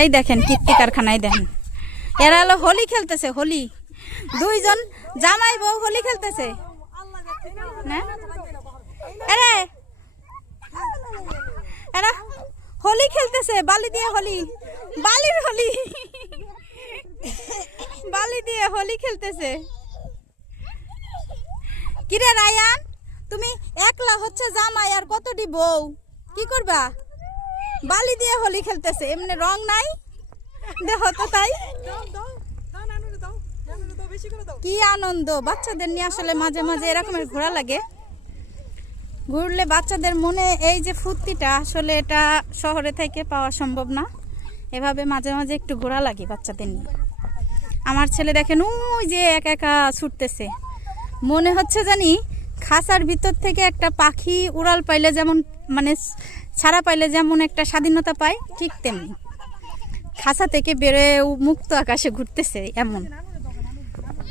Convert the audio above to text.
এই দেখেন কীর্তি কারখানায় দেখেন, এরা হলো হোলি খেলতেছে। হোলি, দুইজন জামাই বউ হোলি খেলতেছে না? এরা হোলি খেলতেছে, বালি দিয়ে হোলি, বালির হোলি, বালি দিয়ে হোলি খেলতেছে। কিরে রায়ান, তুমি একলা হচ্ছে জামাই আর কতটি বউ, কি করবা? বালি দিয়ে হোলি খেলতেছে, এমনি রং নাই, দেখো তো তাই। কি আনন্দ! বাচ্চাদের নিয়ে আসলে মাঝে মাঝে এরকমের ঘোরা লাগে। ঘুরলে বাচ্চাদের মনে এই যে ফুর্তিটা, আসলে এটা শহরে থেকে পাওয়া সম্ভব না। এভাবে মাঝে মাঝে একটু ঘোরা লাগে বাচ্চাদের নিয়ে। আমার ছেলে দেখেন ওই যে একা একা ছুটতেছে, মনে হচ্ছে জানি খাঁচার ভিতর থেকে একটা পাখি উড়াল পাইলে যেমন, মানে ছাড়া পাইলে যেমন একটা স্বাধীনতা পায়, ঠিক তেমনি খাঁচা থেকে বেরোয় মুক্ত আকাশে ঘুরতেছে এমন।